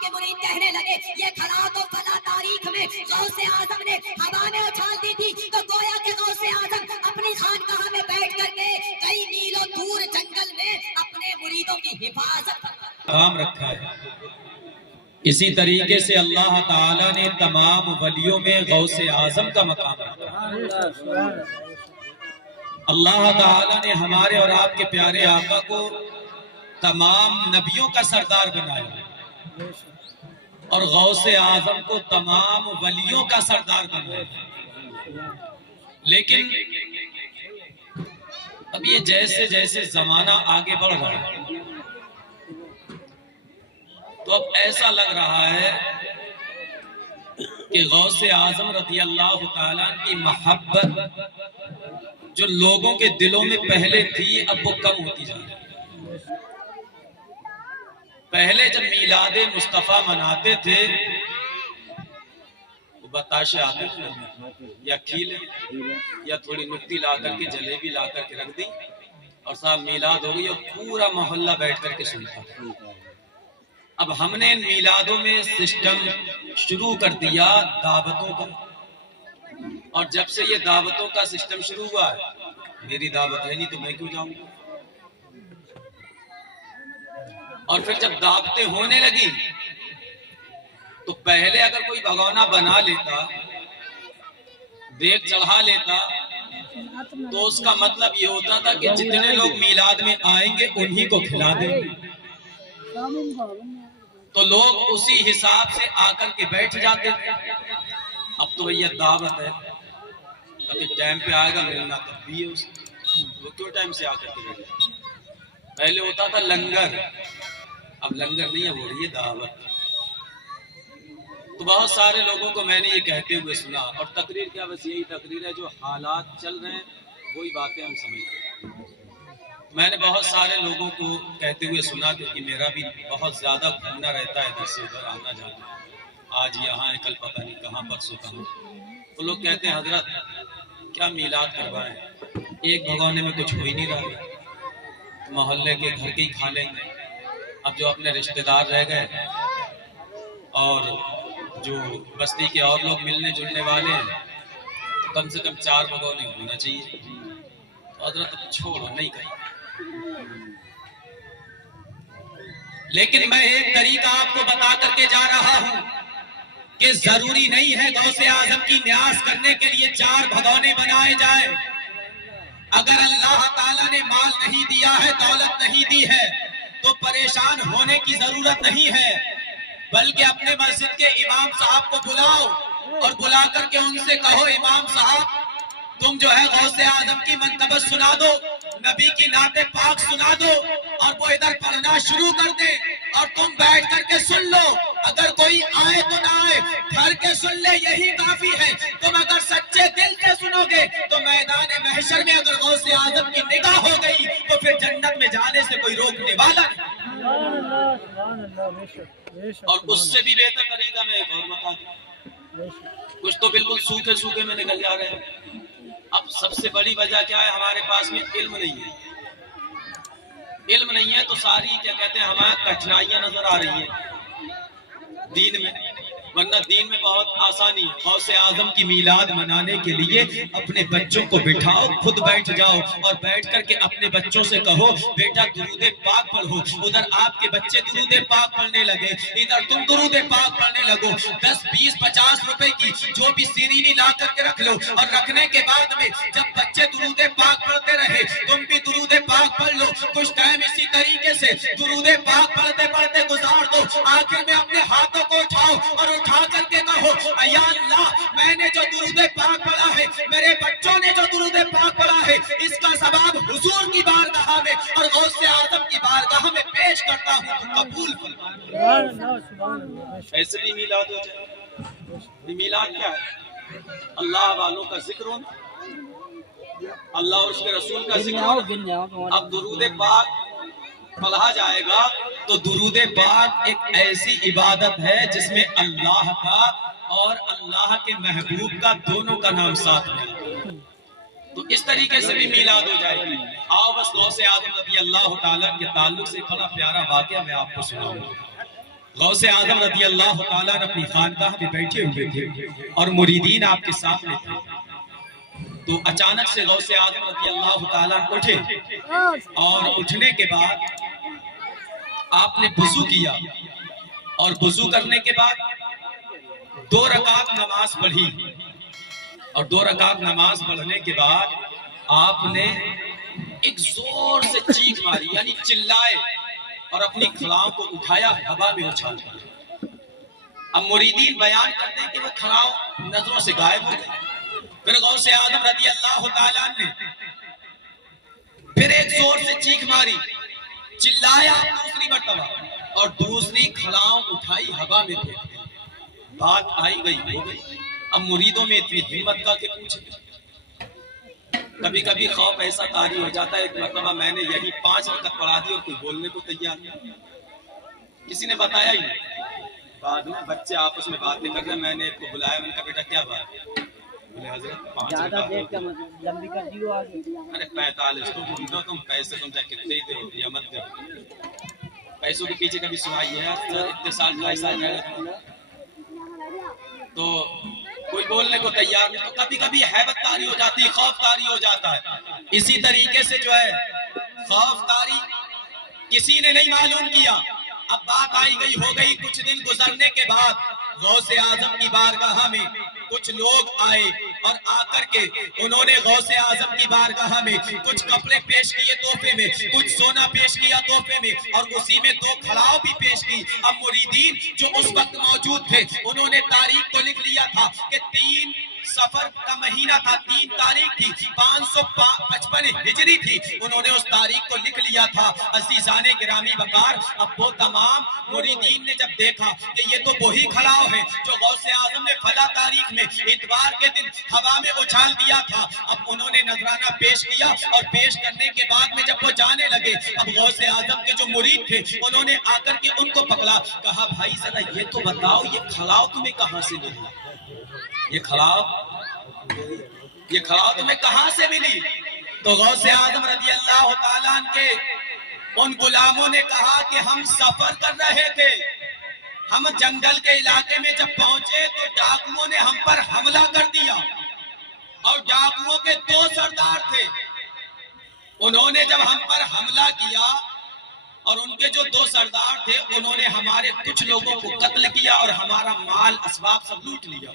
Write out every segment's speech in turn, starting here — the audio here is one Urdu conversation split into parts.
آپ کے مرید کہنے لگے یہ کھلا تو فلا تاریخ میں غوث اعظم نے ہوا میں اچھال دی تھی، تو گویا کہ غوث اعظم اپنی خانقاہ میں بیٹھ کر کے کئی میلوں دور جنگل میں اپنے مریدوں کی حفاظت کام رکھا ہے۔ اسی طریقے سے اللہ تعالیٰ نے تمام ولیوں میں غوث اعظم کا مقام رکھا ہے۔ اللہ تعالیٰ نے ہمارے اور آپ کے پیارے آقا کو تمام نبیوں کا سردار بنایا اور غوث اعظم کو تمام ولیوں کا سردار بنایا۔ لیکن اب یہ جیسے جیسے زمانہ آگے بڑھ رہا ہے تو اب ایسا لگ رہا ہے کہ غوث اعظم رضی اللہ تعالیٰ کی محبت جو لوگوں کے دلوں میں پہلے تھی اب وہ کم ہوتی جا رہی ہے۔ پہلے جب میلاد مصطفیٰ مناتے تھے وہ بتاشے آتے تھے یا کھیلے یا تھوڑی نکتی لا کر کے جلیبی لا کر کے رکھ دی اور صاحب میلاد ہو گئی اور پورا محلہ بیٹھ کر کے سنتا تھا۔ اب ہم نے ان میلادوں میں سسٹم شروع کر دیا دعوتوں کا، اور جب سے یہ دعوتوں کا سسٹم شروع ہوا ہے میری دعوت ہے نہیں تو میں کیوں جاؤں گا، اور پھر جب دعوتیں ہونے لگی تو پہلے اگر کوئی بھگونا بنا لیتا دیگ چڑھا لیتا تو اس کا مطلب یہ ہوتا تھا کہ جتنے لوگ میلاد میں آئیں گے انہی کو کھلا دیں گے، تو لوگ اسی حساب سے آ کر کے بیٹھ جاتے تھے۔ اب تو بھیا دعوت ہے، کبھی ٹائم پہ آئے گا ملنا تب بھی ہے، اس وہ کیوں ٹائم سے آ کر کے بیٹھے؟ پہلے ہوتا تھا لنگر، اب لنگر نہیں ہے، ہو رہی ہے دعوت۔ تو بہت سارے لوگوں کو میں نے یہ کہتے ہوئے سنا، اور تقریر کیا بس یہی تقریر ہے جو حالات چل رہے ہیں وہی باتیں ہم سمجھتے ہیں۔ میں نے بہت سارے لوگوں کو کہتے ہوئے سنا کیونکہ میرا بھی بہت زیادہ گھومنا رہتا ہے ادھر سے ادھر آنا جانا، آج یہاں ہے کل پتہ نہیں کہاں پرسوں کہاں، تو لوگ کہتے ہیں حضرت کیا میلاد کروائیں، ایک بھگونے میں کچھ ہو ہی نہیں رہا، محلے کے گھر کے ہی کھا لیں گے، اب جو اپنے رشتہ دار رہ گئے اور جو بستی کے اور لوگ ملنے جلنے والے ہیں تو کم سے کم 4 بھگونے ہونا چاہیے، تو حضرت چھوڑو نہیں کریں۔ لیکن میں ایک طریقہ آپ کو بتا کر کے جا رہا ہوں کہ ضروری نہیں ہے غوث اعظم کی نیاز کرنے کے لیے 4 بھگونے بنائے جائیں۔ اگر اللہ تعالیٰ نے مال نہیں دیا ہے، دولت نہیں دی ہے تو پریشان ہونے کی ضرورت نہیں ہے، بلکہ اپنے مسجد کے امام صاحب کو بلاؤ اور بلا کر کے ان سے کہو امام صاحب تم جو ہے غوث اعظم کی منقبت سنا دو، نبی کی نعت پاک سنا دو، اور وہ ادھر پڑھنا شروع کر دے اور تم بیٹھ کر کے سن لو، اگر کوئی آئے تو نہ آئے گھر کے سن لے یہی کافی ہے۔ تم اگر سچے دل سے سنو گے تو میدان محشر میں اگر غوث اعظم کی نگاہ ہو گئی تو پھر جنت میں جانے سے کوئی روکنے والا نہیں۔ اور اس سے بھی بہتر طریقہ میں ایک اور بتا دوں، کچھ تو بالکل سوکھے سوکھے میں نکل جا رہے ہیں۔ اب سب سے بڑی وجہ کیا ہے؟ ہمارے پاس میں علم نہیں ہے، علم نہیں ہے تو ساری کیا کہتے ہیں ہمیں کٹھنائیاں نظر آ رہی ہیں دین میں، ورنہ دین میں بہت آسانی ہے۔ غوث اعظم کی میلاد منانے کے لیے اپنے بچوں کو بٹھاؤ، خود بیٹھ جاؤ اور بیٹھ کر کے اپنے بچوں سے کہو بیٹا درود پاک پڑھو، ادھر آپ کے بچے درود پاک پڑھنے لگے، ادھر تم درود پاک پڑھنے لگو، 10 20 50 روپے کی جو بھی سیرینی لا کر کے رکھ لو، اور رکھنے کے بعد میں جب بچے درود پاک پڑھتے رہے تم بھی درود پاک پڑھ لو، کچھ ٹائم اسی طریقے سے درود پاک پڑھتے پڑھتے گزار دو، آخر میں اپنے ہاتھوں کو اٹھاؤ اور اٹھا کر کے کہو یا اللہ میں نے جو درود پاک پڑھا ہے، میرے بچوں نے جو درود پاک پڑھا ہے، اس کا ثواب حضور کی بارگاہ میں اور غوث اعظم کی بارگاہ میں پیش کرتا ہوں، تو قبول فرما۔ ایسے بھی میلاد ہو جائے۔ میلاد کیا ہے؟ اللہ والوں کا ذکر ہونا، اللہ اور اس کے رسول کا ذکر ہونا۔ اب درود پاک پڑھا جائے گا تو درود پاک ایک ایسی عبادت ہے جس میں اللہ کا اور اللہ کے محبوب کا دونوں کا نام ساتھ ہے، تو اس طریقے سے بھی میلاد ہو جائے گی۔ آؤ بس غوث اعظم رضی اللہ تعالیٰ کے تعلق سے بڑا پیارا واقعہ میں آپ کو سناؤں گا۔ غوث اعظم رضی اللہ تعالیٰ نے اپنی خانقاہ میں بیٹھے ہوئے تھے اور مریدین آپ کے سامنے تھے، تو اچانک سے غوث اعظم رضی اللہ تعالیٰ اٹھے اور اٹھنے کے بعد آپ نے وضو کیا، اور وضو کرنے کے بعد 2 رکعت نماز پڑھی، اور 2 رکعت نماز پڑھنے کے بعد آپ نے ایک زور سے چیخ ماری، یعنی چلائے، اور اپنی کھڑاؤں کو اٹھایا، ہوا میں اچھال دیا۔ اب مریدین بیان کرتے ہیں کہ وہ کھڑاؤں نظروں سے غائب ہو گئے۔ پھر غوث اعظم رضی اللہ تعالیٰ نے پھر ایک زور سے چیخ ماری، چلایا دوسری مرتبہ، اور دوسری کھڑاؤں اٹھائی، ہوا میں پھینک دی۔ بات آئی گئی ہو گئی۔ اب مریدوں میں اتنی ہمت کا کہ پوچھے، کبھی کبھی خوف ایسا طاری ہو جاتا ہے۔ ایک مرتبہ میں نے یہی 5 رکعت پڑھا دی اور کوئی بولنے کو تیار نہیں، کسی نے بتایا ہی نہیں۔ بعد میں بچے آپس میں باتیں کر رہے، میں نے ایک کو بلایا، میں نے کہا بیٹا کیا بات ہے؟ بولے حضرت 5 رکعت لمبی کر دیو آگے۔ ارے 45 تو بول دو، تم پیسے تم چاہے کتنے ہی دو یا مت دو، پیسوں کے پیچھے کبھی سنائی ہے اتنے سال پیسہ جائے گا تو کوئی بولنے کو تیار نہیں۔ تو کبھی کبھی ہیبت طاری ہو جاتی ہے، خوف طاری ہو جاتا ہے۔ اسی طریقے سے جو ہے خوف طاری کسی نے نہیں معلوم کیا۔ اب بات آئی گئی ہو گئی، کچھ دن گزرنے کے بعد غوث اعظم کی بارگاہ میں کچھ لوگ آئے، اور آ کر کے انہوں نے غوث اعظم کی بارگاہ میں کچھ کپڑے پیش کیے تحفے میں، کچھ سونا پیش کیا تحفے میں، اور اسی میں 2 کھڑاؤ بھی پیش کی۔ اب مریدین جو اس وقت موجود تھے انہوں نے تاریخ کو لکھ لیا تھا کہ 3 سفر کا مہینہ تھا، 3 تاریخ تھی، 555 ہجری تھی، انہوں نے اس تاریخ کو لکھ لیا تھا۔ عزیزان گرامی وقار، اب وہ تمام مریدین نے جب دیکھا کہ یہ تو وہی کھڑاؤ ہے جو غوث اعظم نے فلاں تاریخ میں اتوار کے دن ہوا میں اچھال دیا تھا، اب انہوں نے نذرانہ پیش کیا، اور پیش کرنے کے بعد میں جب وہ جانے لگے، اب غوث اعظم کے جو مرید تھے انہوں نے آ کر کے ان کو پکڑا، کہا بھائی ذرا یہ تو بتاؤ یہ کھڑاؤ تمہیں کہاں سے ملی؟ یہ کھڑاؤ تمہیں کہاں سے ملی؟ تو غوث اعظم رضی اللہ تعالیٰ عنہ کے ان غلاموں نے کہا کہ ہم سفر کر رہے تھے، ہم جنگل کے علاقے میں جب پہنچے تو ڈاکوؤں نے ہم پر حملہ کر دیا، اور ڈاکوؤں کے 2 سردار تھے، انہوں نے جب ہم پر حملہ کیا اور ان کے جو 2 سردار تھے انہوں نے ہمارے کچھ لوگوں کو قتل کیا اور ہمارا مال اسباب سب لوٹ لیا۔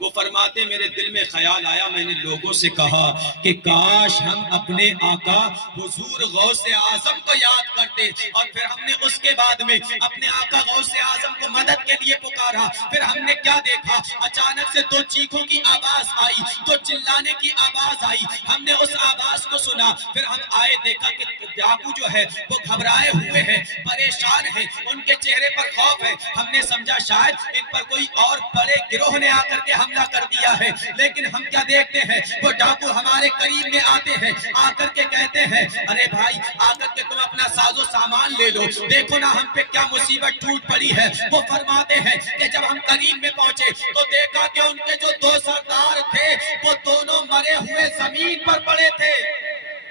وہ فرماتے میرے دل میں خیال آیا، میں نے لوگوں سے کہا کہ کاش ہم اپنے آقا حضور غوث اعظم کو یاد کرتے، اور پھر ہم نے اس کے بعد میں اپنے آقا غوث اعظم کو مدد کے لیے پکارا۔ پھر ہم نے کیا دیکھا، اچانک سے 2 چیخوں کی آواز آئی، 2 چلانے کی آواز آئی، ہم نے اس آواز کو سنا، پھر ہم آئے، دیکھا کہ ڈاکو جو ہے وہ گھبرائے ہوئے ہیں، پریشان ہیں، ان کے چہرے پر خوف ہے۔ ہم نے سمجھا شاید ان پر کوئی اور بڑے گروہ نے آ کر کے حملہ کر دیا ہے، لیکن ہم کیا دیکھتے ہیں، وہ ڈاکو ہمارے قریب میں آتے ہیں، آ کر کے کہتے ہیں ارے بھائی آ کر کے تم اپنا ساز و سامان لے لو، دیکھو نا ہم پہ کیا مصیبت ٹوٹ پڑی ہے۔ وہ فرماتے ہیں کہ جب ہم قریب میں پہنچے تو دیکھا کہ ان کے جو 2 سردار تھے وہ دونوں مرے ہوئے زمین پر پڑے تھے،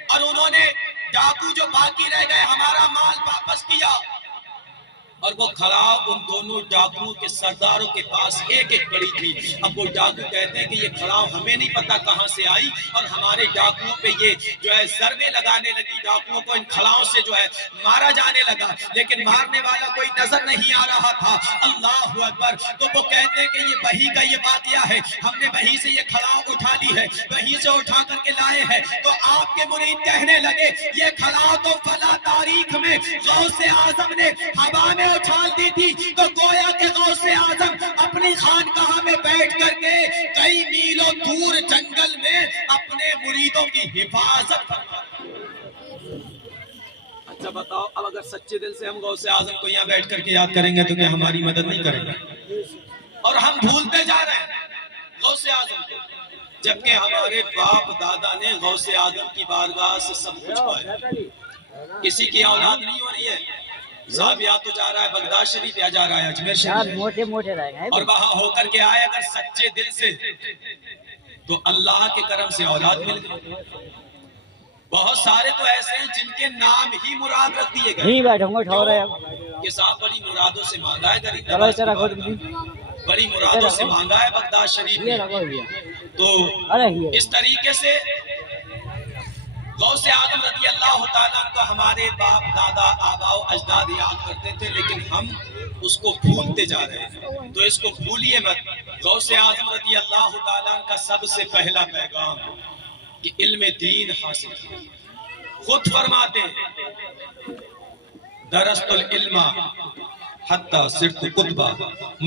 اور انہوں نے ڈاکو جو باقی رہ گئے ہمارا مال واپس کیا، اور وہ کھڑاؤ ان دونوں ڈاکوؤں کے سرداروں کے پاس ایک ایک پڑی تھی۔ اب وہ ڈاکو کہتے ہیں کہ یہ کھڑاؤ ہمیں نہیں پتا کہاں سے آئی، اور ہمارے ڈاکوؤں پہ یہ جو ہے ضربیں لگانے لگی، ڈاکوؤں کو ان کھڑاؤں سے جو ہے مارا جانے لگا، لیکن مارنے والا کوئی نظر نہیں آ رہا تھا۔ اللہ اکبر! تو وہ کہتے ہیں کہ یہ وحی کا یہ واقعہ ہے، ہم نے وحی سے یہ کھڑاؤ اٹھا لی ہے، وحی سے اٹھا کر کے لائے ہیں۔ تو آپ کے مرید کہنے لگے یہ کھڑاؤ تو فلاں تاریخ میں غوث اعظم نے ہوا میں اچھال دی تھی، تو گویا کہ غوث اعظم اپنی خانقاہ میں بیٹھ کر کے کئی میلوں دور جنگل میں اپنے مریدوں کی حفاظت کرتا۔ اچھا بتاؤ، اب اگر سچے دل سے ہم غوث اعظم کو یہاں بیٹھ کر کے یاد کریں گے تو کیا ہماری مدد نہیں کریں گے؟ اور ہم بھولتے جا رہے ہیں غوث اعظم کو، جبکہ ہمارے باپ دادا نے غوث اعظم کی بارگاہ سے سب کچھ پایا۔ کسی کی اولاد نہیں ہو رہی ہے، صاحب یا تو جا رہا ہے بغداد شریف یا جا رہا ہے اجمیر شریف، موٹے موٹے رہ گئے، اور وہاں ہو کر کے آئے اگر سچے دل سے تو اللہ کے کرم سے اولاد مل گئی۔ بہت سارے تو ایسے ہیں جن کے نام ہی مراد رکھ دیے گئے، بیٹھوں گا ٹھہرے کہ صاحب بڑی مرادوں سے مانگا ہے غریب چلو نواز چلو کی خود بارگاہ بھی میں، بڑی مرادوں سے مانگا ہے بغداد شریف یہ میں۔ رکھو یہ تو ارے یہ اس طریقے سے غوث اعظم رضی اللہ تعالیٰ کا ہمارے باپ دادا آبا و اجداد یاد کرتے تھے، لیکن ہم اس کو بھولتے جا رہے ہیں، تو اس کو بھولیے مت۔ غوث اعظم رضی اللہ تعالیٰ کا سب سے پہلا پیغام کہ علم دین حاصل کیا۔ خود فرماتے ہیں درست العلم حتی صرت قطبہ،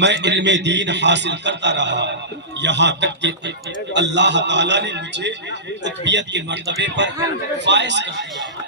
میں علم دین حاصل کرتا رہا یہاں تک کہ اللہ تعالیٰ نے مجھے قطبیت کے مرتبے پر فائز کر دیا۔